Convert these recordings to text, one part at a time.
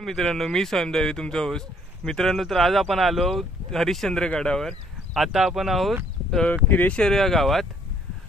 मित्रांनो, मी स्वयंदेवी तुमचा होस्ट. मित्रांनो, तर आज आपण आलो हरिश्चंद्र गडावर. आता आपण आहोत किरेश्वर या गावात.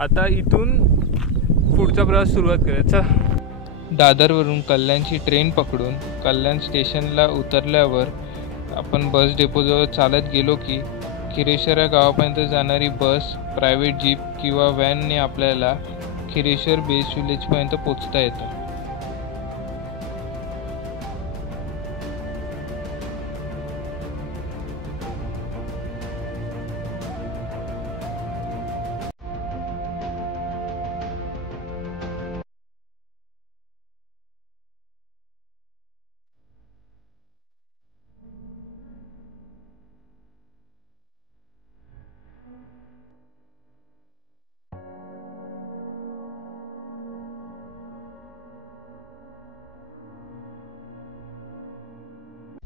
आता इथून पुढचा प्रवास सुरुवात करायचा. दादरवरून कल्याणची ट्रेन पकडून कल्याण स्टेशनला उतरल्यावर आपण बस डेपोजवळ चालत गेलो की किरेश्वर या गावापर्यंत जाणारी बस, प्रायव्हेट जीप किंवा व्हॅनने आपल्याला किरेश्वर बेस विलेजपर्यंत पोचता येतं.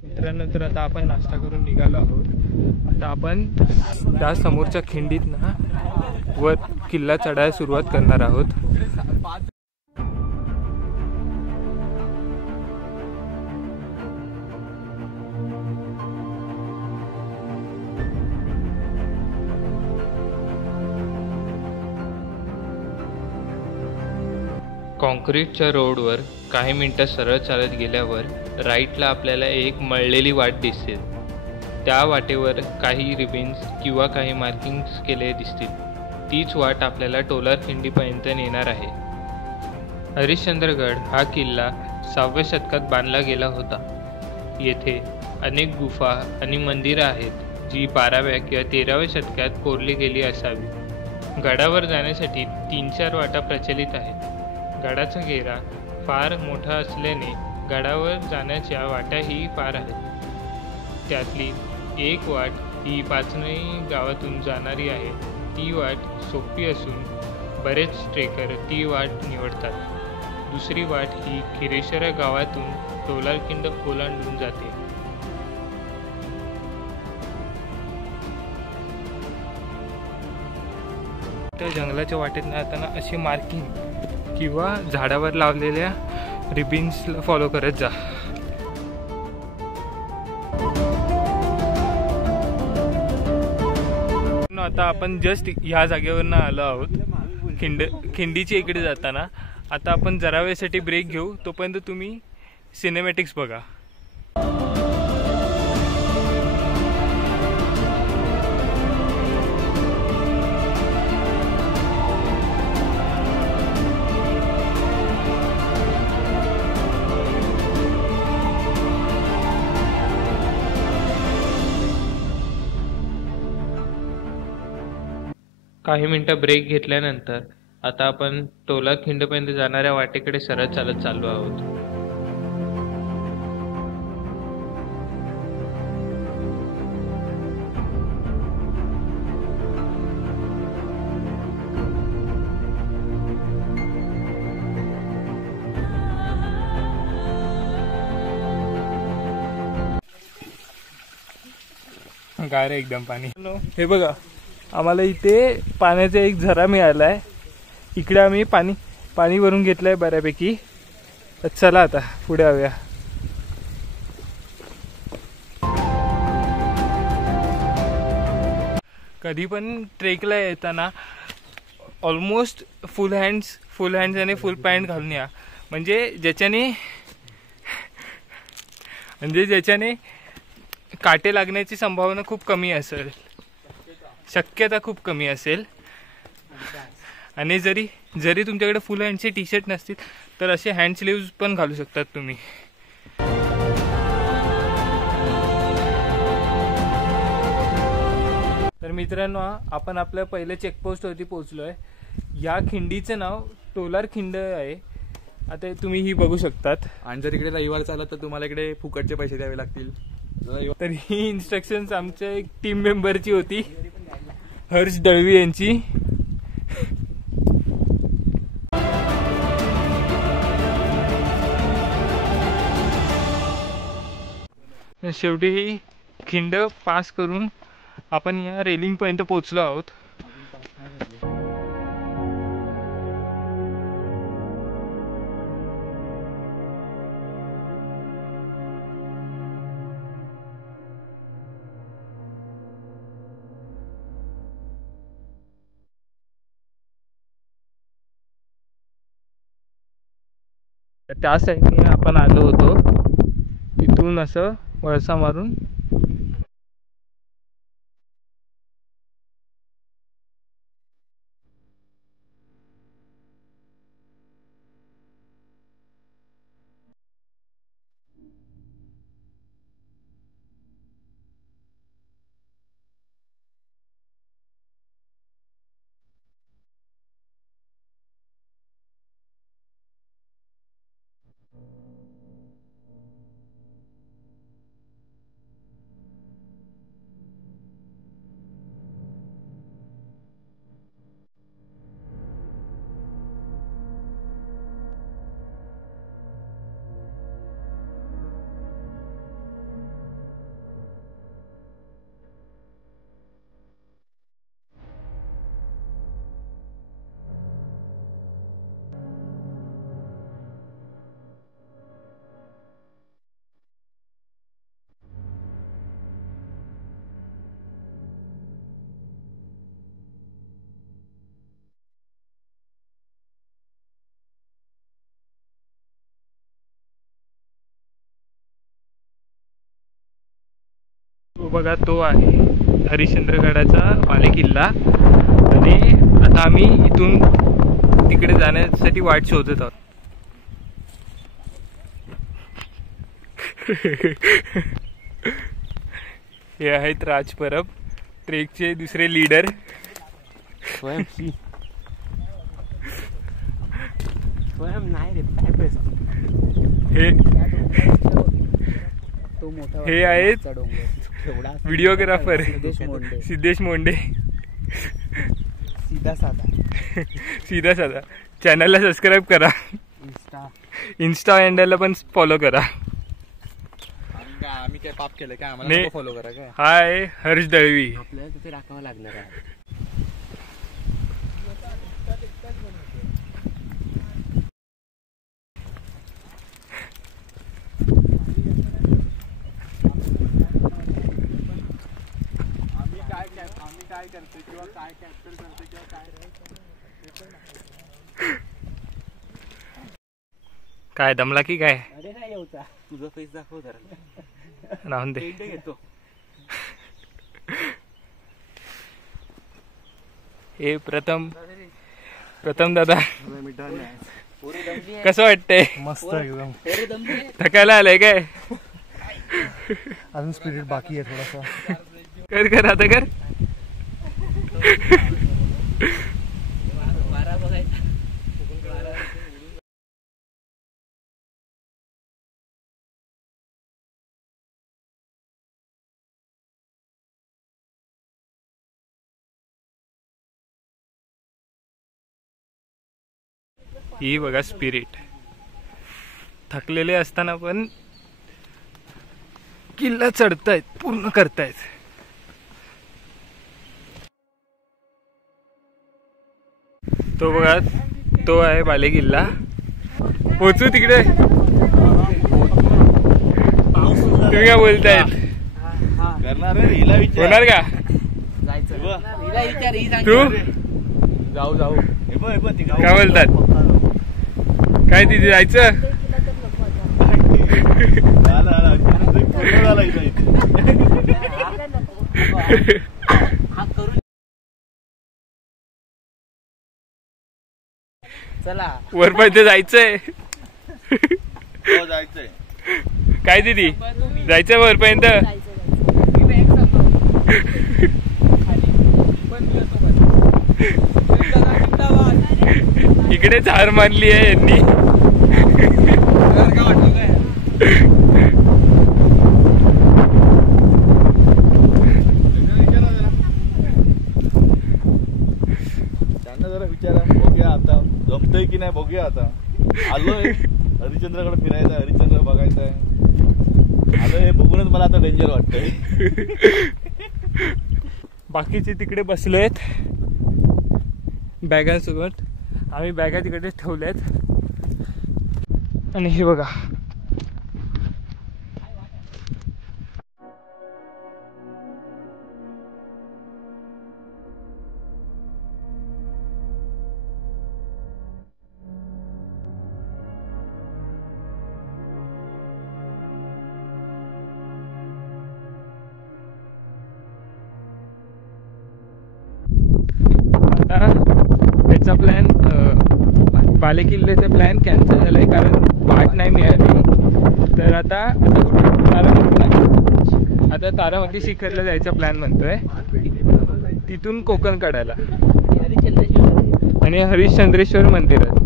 मित्रांनो, तर आता आपण नाश्ता करून निघालो आहोत. आता आपण त्या समोरच्या खिंडीत ना वर किल्ला चढायला सुरुवात करणार आहोत. कॉन्क्रीटच्या रोडवर काही मिनिटं सरळ चालत गेल्यावर राईटला आपल्याला एक मळलेली वाट दिसते. त्या वाटेवर काही रिबिन्स किंवा काही मार्किंग्स केले दिसतील. तीच वाट आपल्याला टोलार खिंडीपर्यंत नेणार आहे. हरिश्चंद्रगड हा किल्ला 6व्या शतकात बांधला गेला होता. येथे अनेक गुफा आणि मंदिरं आहेत जी 12व्या किंवा 13व्या शतकात कोरली गेली असावी. गडावर जाण्यासाठी 3-4 वाटा प्रचलित आहेत. गडाचा घेरा फार मोठा असल्याने गडावर जाण्याच्या वाटाही फार आहेत. त्यातली एक वाट ही पाचनई गावातून जाणारी आहे. ती वाट सोपी असून बरेच ट्रेकर ती वाट निवडतात. दुसरी वाट ही किरेश्वर गावातून टोलारखिंड ओलांडून जाते. त्या जंगलाच्या वाटेत जाताना अशी मार्किंग किंवा झाडावर लावलेल्या रिबिन्सला फॉलो करत जा. आता आपण जस्ट ह्या जागेवरनं आलो आहोत खिंडीच्या इकडे जाताना. आता आपण जरा वेळसाठी ब्रेक घेऊ. तोपर्यंत तुम्ही सिनेमॅटिक्स बघा. काही मिनिटं ब्रेक घेतल्यानंतर आता आपण टोलार खिंडीपर्यंत जाणाऱ्या वाटेकडे सरळ चालत चाललो आहोत. गार एकदम पाणी. हे बघा, आम्हाला इथे पाण्याचा एक झरा मिळाला आहे. इकडे आम्ही पाणी भरून घेतलं आहे बऱ्यापैकी. चला आता पुढे जाऊया. कधी पण ट्रेकला येताना ऑलमोस्ट फुल हँड्स आणि फुल पॅन्ट घालून या. म्हणजे ज्याच्याने काटे लागण्याची संभावना खूप कमी असेल, शक्यता खूप कमी असेल. आणि जरी तुमच्याकडे फुल हँडचे टी शर्ट नसतील तर असे हँड स्लीव्ज पण घालू शकतात तुम्ही. तर मित्रांनो, आपण आपल्या पहिल्या चेकपोस्टवरती पोहोचलो आहे. या खिंडीचं नाव टोलार खिंड आहे. आता तुम्ही ही बघू शकतात. आणि जर इकडे रविवार चालला तर तुम्हाला इकडे फुकटचे पैसे द्यावे लागतील. तर ही इन्स्ट्रक्शन्स आमच्या एक टीम मेंबरची होती, हर्ष दळवी यांची. शेवटी ही खिंड पास करून आपण या रेलिंग पर्यंत पोहोचलो आहोत. तर त्या साईडने आपण आलो होतो, इथून असं वळसा मारून. तो बघा, तो आहे हरिश्चंद्रगडाचा बालेकिल्ला. आणि आता आम्ही इथून तिकडे जाण्यासाठी वाट शोधत आहोत. हे आहेत राज परब, ट्रेकचे दुसरे लीडर. स्वयं नाही रे, काय हे आहेत व्हिडिओग्राफर सिद्धेश मोंडे. सीधा साधा. चॅनलला सबस्क्राईब करा, इन्स्टा हँडलला पण फॉलो करा. आम्ही काय पाप केलं काय आम्हाला फॉलो करा काय? हाय हर्ष दळवी. आपल्याला तिथे राखावं लागणार आहे. काय करतोय किंवा काय कॅप्चर करतोय किंवा काय दमला की काय? अरे नाही येऊचा, तुझा फेस दाखव जरा. राहून दे. घेतो. हे प्रथम दादा, कसं वाटतंय? मस्त एकदम. थकायला आलंय काय? अजून स्पिरिट बाकी आहे थोडासा. कर आता कर. ही बघा स्पिरिट, थकलेले असताना पण किल्ला चढतायत, पूर्ण करतायत. तो बघा, तो आहे बालेकिल्ला. पोचू तिकडे? तुम्ही काय बोलतायत? होणार का तू? जाऊ काय बोलतात? काय तिथे जायचं? चला वरपर्यंत जायचंय. जायचंय काय दिदी, जायचंय वरपर्यंत? इकडेच हार मानली आहे यांनी. त्यांना जरा विचारा, बघूया आता जमतंय की नाही, बघूया. आता आलोय हरिश्चंद्रकडे फिरायचं, हरिश्चंद्र बघायचं आहे. आलोय हे बघूनच मला आता डेंजर वाटतंय. बाकीचे तिकडे बसलेत बॅगांसोबत. आम्ही बॅगा तिकडेच ठेवल्यात. आणि हे बघा, आता त्याचा प्लॅन बालेकिल्ल्याचा प्लॅन कॅन्सल झाला आहे कारण वाट नाही मिळाली. तर आता तारामती शिखरला जायचा प्लॅन म्हणतोय, तिथून कोकण काढायला आणि हरिश्चंद्रेश्वर मंदिरात.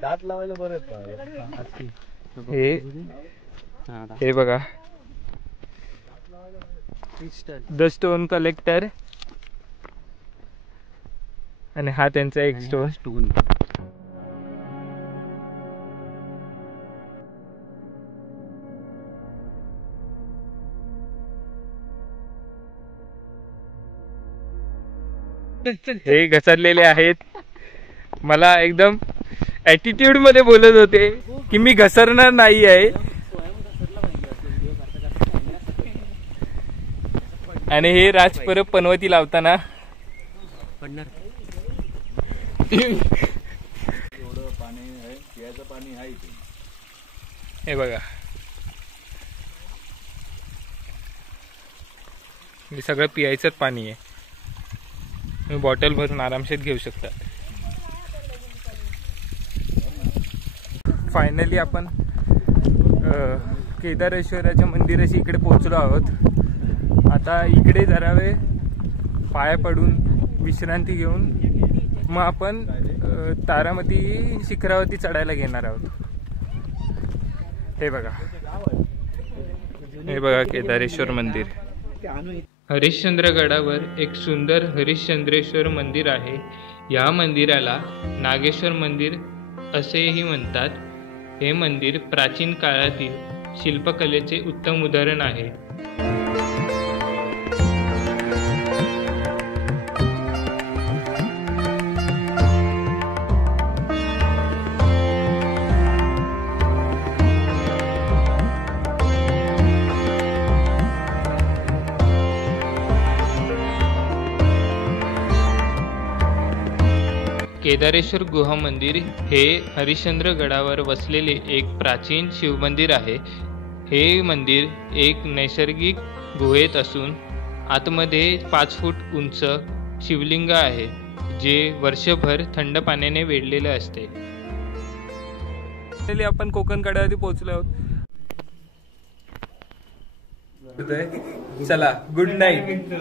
दात लावायला बरं. हे बघा द स्टोन कलेक्टर आणि हा त्यांचा एक स्टोन. हे घसरलेले आहेत. मला एकदम ॲटिट्यूड मध्ये बोलत होते की मी घसरणार नाही आहे, आणि हे राज परत पनवती लावताना पडणार. एवढं पाणी आहे, पियाचं पाणी आहे इथे. हे बघा हे सगळं पियायचंच पाणी आहे. तुम्ही बॉटल भरून आरामशीर घेऊ शकता. फायनली आपण केदारेश्वराच्या मंदिराशी इकडे पोहोचलो आहोत. आता इकडे जरा वेळ पाया पडून विश्रांती घेऊन मग आपण तारामती शिखरावरती चढायला घेणार आहोत. हे बघा केदारेश्वर मंदिर. हरिश्चंद्रगडावर एक सुंदर हरिश्चंद्रेश्वर मंदिर आहे. या मंदिराला नागेश्वर मंदिर असेही म्हणतात. हे मंदिर प्राचीन काळातील शिल्पकलेचे उत्तम उदाहरण आहे. केदारेश्वर गुहा मंदिर हे हरिश्चंद्रगडावर वसलेले एक प्राचीन शिवमंदिर आहे. हे मंदिर एक नैसर्गिक गुहेत असून आतमध्ये 5 फूट उंच शिवलिंग आहे, जे वर्षभर थंड पाण्याने वेढलेले असते. आपण कोकण कड्यावरती पोहोचलो आहोत. चला गुड नाईट.